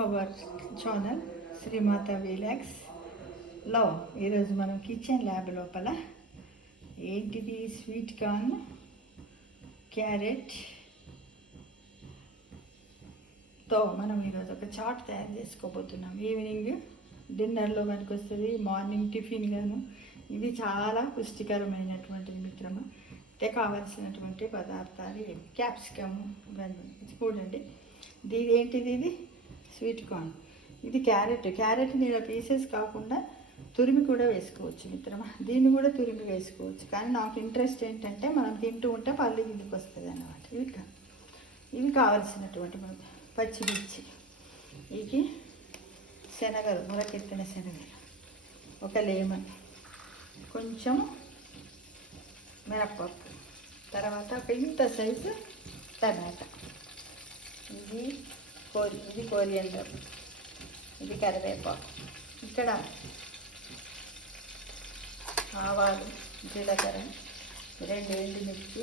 Our channel Srimata విలాగ్స్లో ఈరోజు మనం kitchen lab లోపల ఏంటిది స్వీట్ కార్న్ క్యారెట్తో మనం ఈరోజు ఒక చాట్ తయారు చేసుకోబోతున్నాం. ఈవినింగ్ డిన్నర్లో మనకు వస్తుంది, మార్నింగ్ టిఫిన్ గాను. ఇది చాలా పుష్టికరమైనటువంటిది మిత్రమా. అయితే కావాల్సినటువంటి పదార్థాలు క్యాప్సికమ్ ఇవన్నీ చూడండి. దీని ఏంటిది, ఇది స్వీట్ కార్న్, ఇది క్యారెట్ని ఇలా పీసెస్ కాకుండా తురిమి కూడా వేసుకోవచ్చు మిత్రమా. దీన్ని కూడా తురిమి వేసుకోవచ్చు, కానీ నాకు ఇంట్రెస్ట్ ఏంటంటే మనం తింటూ ఉంటే పళ్ళు కిందికి వస్తుంది అన్నమాట. ఇవి కావాల్సినటువంటి పచ్చిమిర్చి, ఇవి శనగలు, మొలకెత్తిన శనగలు, ఒక లెమన్, కొంచెం మినప్పప్పు, తర్వాత ఒక ఇంత సైజు టమాటా, ఇది కోరియండర్, ఇది కరివేపాకు, ఇక్కడ ఆవాలు, జీలకర్ర, 2 ఎండుమిర్చి,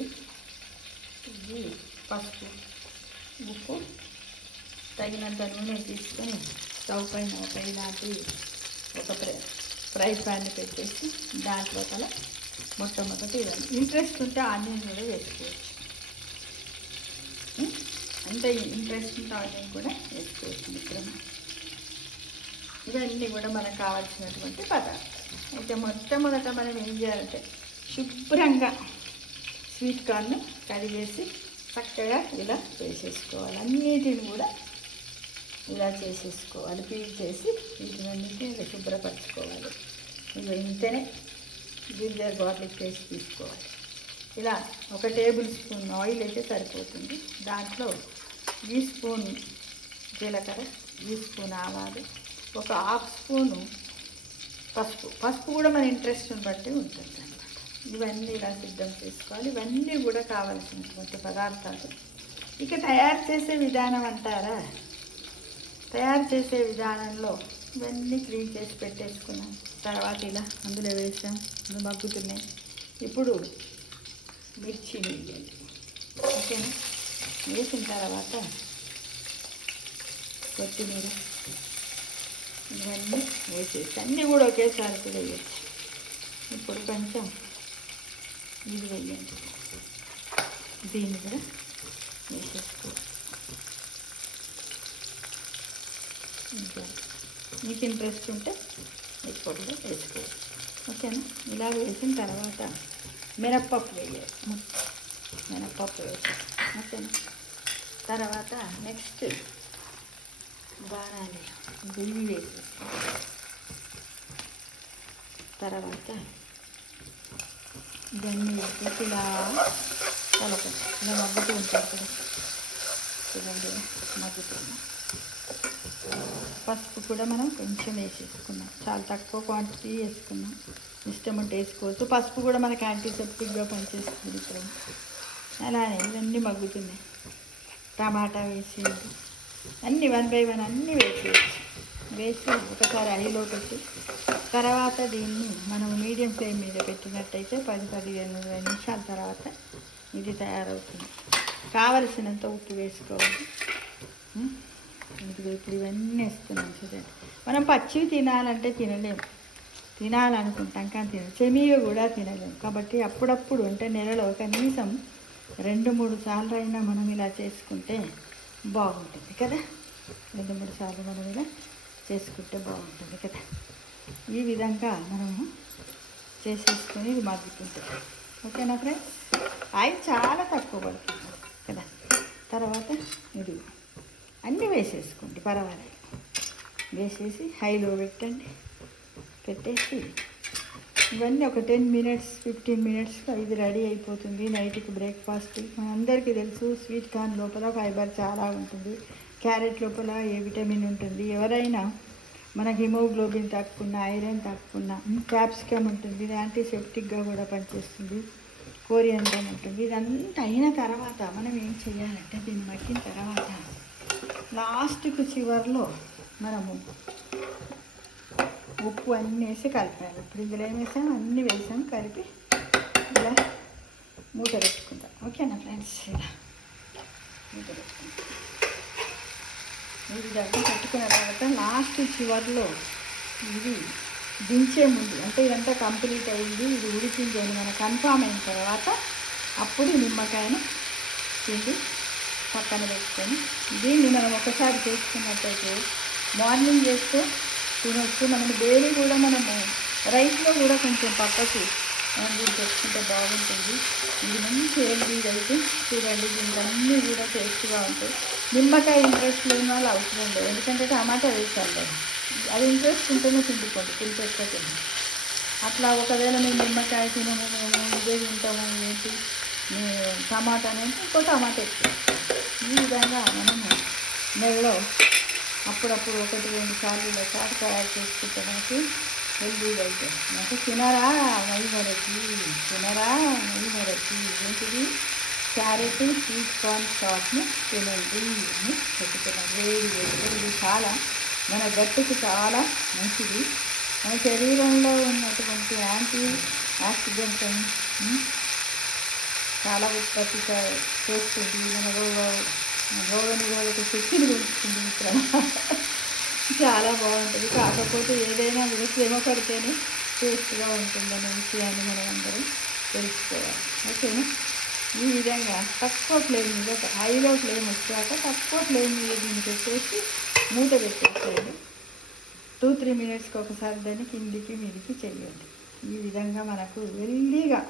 ఇది పసుపు, ఉప్పు, తగినంత నూనె తీసుకొని స్టవ్ పైన ఒక ఫ్రై ప్యాన్ పెట్టేసి దాంట్లో మొట్టమొదటి ఇవ్వండి. ఇంట్రెస్ట్ ఉంటే ఆనియన్ కూడా వేసుకోవచ్చు, అంత ఇంట్రెస్ట్ ఉంటే ఆనియన్ కూడా వేసుకోవచ్చు మిత్రమా. ఇవన్నీ కూడా మనకు కావాల్సినటువంటి పదార్థాలు. అయితే మొట్టమొదట మనం ఏం చేయాలంటే శుభ్రంగా స్వీట్ కార్న్ కడిగేసి చక్కగా ఇలా వేసేసుకోవాలి. అన్నిటిని కూడా ఇలా చేసేసుకోవాలి, పీల్ చేసి వీటినన్నిటిని ఇలా శుభ్రపరచుకోవాలి. ఇవి ఇంతనే జింజర్ గార్లిక్ పేస్ట్ తీసుకోవాలి. ఇలా 1 టేబుల్ స్పూన్ ఆయిల్ అయితే సరిపోతుంది. దాంట్లో ఈ స్పూన్ జీలకర్ర, ఈ స్పూన్ ఆవాలు, ఒక 1/2 స్పూను పసుపు కూడా మన ఇంట్రెస్ట్ని బట్టి ఉంటుంది అన్నమాట. ఇవన్నీ ఇలా సిద్ధం చేసుకోవాలి. ఇవన్నీ కూడా కావాల్సినటువంటి పదార్థాలు. ఇక తయారు చేసే విధానం అంటారా, తయారు చేసే విధానంలో ఇవన్నీ క్లీన్ చేసి పెట్టేసుకున్నాం. తర్వాత ఇలా అందులో వేసాం, అందులో మగ్గుతున్నాయి. ఇప్పుడు మిర్చి వేయాలి, ఓకేనా. వేసిన తర్వాత కొత్తిమీర ఇవన్నీ వేసేసి అన్నీ కూడా ఒకేసారి కూడా వేయచ్చు. ఇప్పుడు కొంచెం ఇది వేయండి, దీన్ని కూడా వేసేసుకోవాలి. ఇంకా మీకు ఇంట్రెస్ట్ ఉంటే ఎక్కువ కూడా వేసుకోవచ్చు, ఓకేనా. ఇలా వేసిన తర్వాత మినప్పప్పు వేయాలి, మినప్పప్పు వేసాం, ఓకేనా. తర్వాత నెక్స్ట్ బాణాలు ఇవి వేసేస్తాం. తర్వాత ఇవన్నీ వేసేసి ఇలా కలపండి. ఇలా మగ్గుతూ ఉంటారు కదా, చూడండి మగ్గుతుంది. పసుపు కూడా మనం కొంచెం వేసేసుకున్నాం, చాలా తక్కువ క్వాంటిటీ వేసుకున్నాం. ఇష్టం ఉంటే వేసుకోవచ్చు. పసుపు కూడా మనకి యాంటీసెప్టిక్గా పనిచేస్తుంది ఇప్పుడు. అలానే ఇవన్నీ మగ్గుతున్నాయి. టమాటా వేసి అన్నీ 1 by 1 అన్నీ వేసి ఒకసారి హైలో పెట్టి తర్వాత దీన్ని మనం మీడియం ఫ్లేమ్ మీద పెట్టినట్టయితే 10-15 నిమిషాల తర్వాత ఇది తయారవుతుంది. కావలసినంత ఉప్పు వేసుకోవాలి. ఇప్పుడు ఇవన్నీ వేస్తున్నాం చూడండి. మనం పచ్చివి తినాలంటే తినలేము, తినాలనుకుంటాం కానీ చెమివి కూడా తినలేము. కాబట్టి అప్పుడప్పుడు అంటే నెలలో కనీసం 2-3 సార్లు అయినా మనం ఇలా చేసుకుంటే బాగుంటుంది కదా. 2-3 సార్లు మనం ఇలా చేసుకుంటే బాగుంటుంది కదా. ఈ విధంగా మనము చేసేసుకొని ఇది మగ్గుతుంటుంది, ఓకేనా ఫ్రెండ్స్. ఆయిల్ చాలా తక్కువ పడుతుంది కదా. తర్వాత ఇది అన్నీ వేసేసుకోండి, పర్వాలేదు. వేసేసి హైలో పెట్టేసి ఇవన్నీ ఒక 10 minutes 15 minutesలో ఇది రెడీ అయిపోతుంది. నైట్కి బ్రేక్ఫాస్ట్. మనందరికీ తెలుసు స్వీట్ కార్న్ లోపల ఫైబర్ చాలా ఉంటుంది, క్యారెట్ లోపల ఏ విటమిన్ ఉంటుంది. ఎవరైనా మనకి హిమోగ్లోబిన్ తక్కువ, ఐరన్ తక్కువ, క్యాప్సికమ్ ఉంటుంది, ఇది యాంటీసెప్టిక్గా కూడా పనిచేస్తుంది, కోరియండర్ ఉంటుంది. ఇదంతా అయిన తర్వాత మనం ఏం చేయాలంటే దీన్ని మగ్గిన తర్వాత లాస్ట్కు చివరిలో మనము ఉప్పు అన్నీ వేసి కలిపాము. ఇప్పుడు ఇందులో ఏం వేసాం, అన్నీ వేసాం, కలిపి ఇలా మూత పెట్టుకుంటాం, ఓకేనా ఫ్రెండ్స్. ఇలా మూత పెట్టుకుంటాం. ఈ విధంగా పెట్టుకున్న తర్వాత లాస్ట్ చివరిలో ఇది దించే ముందు అంటే ఇదంతా కంప్లీట్ అయింది, ఇది ఉడికింది అని మనం కన్ఫామ్ అయిన తర్వాత అప్పుడు నిమ్మకాయను పిండి పక్కన పెట్టుకొని దీన్ని మనం ఒకసారి చేసుకున్నట్టయితే మార్నింగ్ చేస్తే తినొచ్చు. మనం డైలీ కూడా మనము రైస్లో కూడా కొంచెం పక్కకు మనం దీన్ని పెట్టుకుంటే బాగుంటుంది. ఇది మంచి హెల్తీగా అయితే చూడండి, దీనికి అన్నీ కూడా టేస్ట్గా ఉంటాయి. నిమ్మకాయ ఇంట్రెస్ట్ లేని వాళ్ళు అవసరం లేదు, ఎందుకంటే టమాటా వేసాను కదా, అది ఇంట్రెస్ట్ ఉంటేనే పిండుకోండి, తింటే అట్లా. ఒకవేళ మేము నిమ్మకాయ తినము, మేము ఇదే తింటాము ఏంటి టమాటా అనేది ఇంకో టమాటా ఎక్కువ. ఈ విధంగా మనము నెలలో అప్పుడప్పుడు 1-2 సార్లు ఇలా చాటు తయారు చేసుకుంటే మనకి హెల్తీగా అయితే నాకు తినరా మరొకటి ఏంటిది క్యారెట్ స్వీట్ కార్న్ సాస్ని తినండి అని చెప్తున్నాను. వేడి ఇది చాలా మన గట్టుకు చాలా మంచిది. మన శరీరంలో ఉన్నటువంటి యాంటీ ఆక్సిడెంట్ని చాలా ఉత్పత్తి చేస్తుంది. మన రోగ నిరోధక శక్తిని పెంచుతుంది. ఇక్కడ చాలా బాగుంటుంది. కాకపోతే ఏదైనా కూడా శ్రమ పడితేనే టేస్ట్గా ఉంటుందనే విషయాన్ని మనం అందరం తెలుసుకోవాలి. ఓకేనా? ఈ విధంగా తక్కువ ఫ్లేమ్ మీద, హైలో ఫ్లేమ్ వచ్చాక తక్కువ ఫ్లేమ్ మీద దీన్ని పెట్టేసి మూత పెట్టేసేయండి. 2-3 మినిట్స్కి ఒకసారి దాన్ని కిందికి మీదికి చేయండి. ఈ విధంగా మనకు హెల్దీగా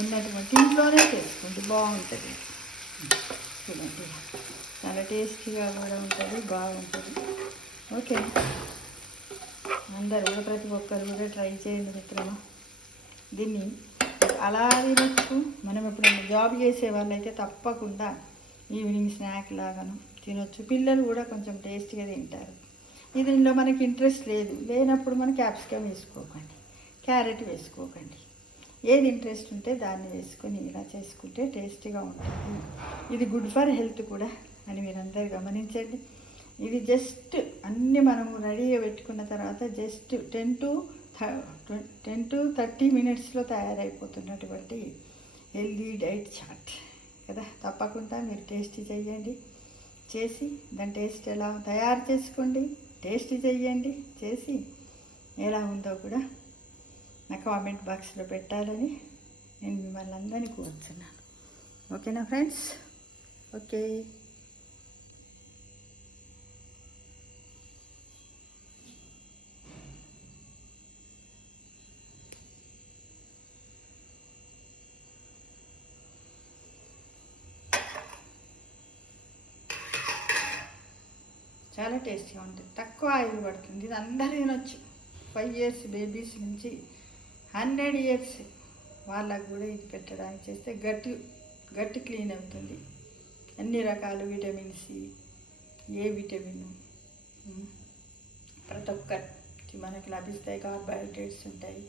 ఉన్నటువంటి ఇంట్లోనే చేసుకోండి, బాగుంటుంది. చూడండి, చాలా టేస్టీగా కూడా ఉంటుంది, బాగుంటుంది. ఓకే, అందరూ కూడా ప్రతి ఒక్కరు కూడా ట్రై చేయండి మిత్రమా. దీన్ని అలా తినచ్చు. మనం ఎప్పుడైనా జాబ్ చేసే వాళ్ళైతే తప్పకుండా ఈవినింగ్ స్నాక్ లాగాను తినొచ్చు. పిల్లలు కూడా కొంచెం టేస్టీగా తింటారు. దీనిలో మనకి ఇంట్రెస్ట్ లేనప్పుడు మనం క్యాప్సికమ్ వేసుకోకండి, క్యారెట్ వేసుకోకండి. ఏది ఇంట్రెస్ట్ ఉంటే దాన్ని వేసుకొని ఇలా చేసుకుంటే టేస్టీగా ఉంటుంది. ఇది గుడ్ ఫర్ హెల్త్ కూడా అని మీరందరూ గమనించండి. ఇది జస్ట్ అన్నీ మనము రెడీగా పెట్టుకున్న తర్వాత జస్ట్ 10 to 30 మినిట్స్లో తయారైపోతున్నటువంటి హెల్దీ డైట్ చాట్ కదా. తప్పకుండా మీరు టేస్టీ చేయండి, చేసి దాని టేస్ట్ ఎలా తయారు చేసుకోండి, టేస్టీ చేయండి, చేసి ఎలా ఉందో కూడా నా కామెంట్ బాక్స్లో పెట్టాలని నేను మిమ్మల్ని అందరినీ కోరుతున్నాను. ఓకేనా ఫ్రెండ్స్? ఓకే, చాలా టేస్టీగా ఉంటుంది, తక్కువ ఆయిల్ పడుతుంది. ఇది అందరూ తినొచ్చు. 5 years బేబీస్ నుంచి 100 years వాళ్ళకు కూడా ఇది పెట్టడానికి చేస్తే గట్టి క్లీన్ అవుతుంది. అన్ని రకాల విటమిన్ సి, ఏ విటమిన్ ప్రతి ఒక్కటి మనకి లభిస్తాయి. కార్బోహైడ్రేట్స్ ఉంటాయి,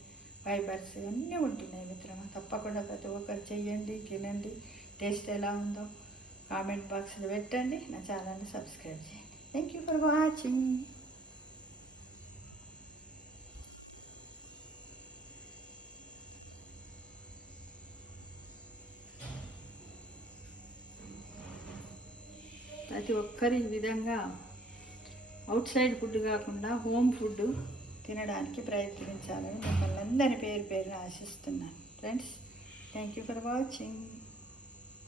ఫైబర్స్ అన్నీ ఉంటున్నాయి మిత్రమా. తప్పకుండా ప్రతి ఒక్కరు చెయ్యండి, తినండి. టేస్ట్ ఎలా ఉందో కామెంట్ బాక్స్లో పెట్టండి. నా ఛానల్ని సబ్స్క్రైబ్ చేయండి. Thank you for watching. ప్రతి ఒక్కరు ఈ విధంగా అవుట్ సైడ్ ఫుడ్ కాకుండా హోమ్ ఫుడ్ తినడానికి ప్రయత్నించాలని మిమ్మల్ని అందరినీ పేరు పేరున ఆశిస్తున్నాను friends. Thank you for watching.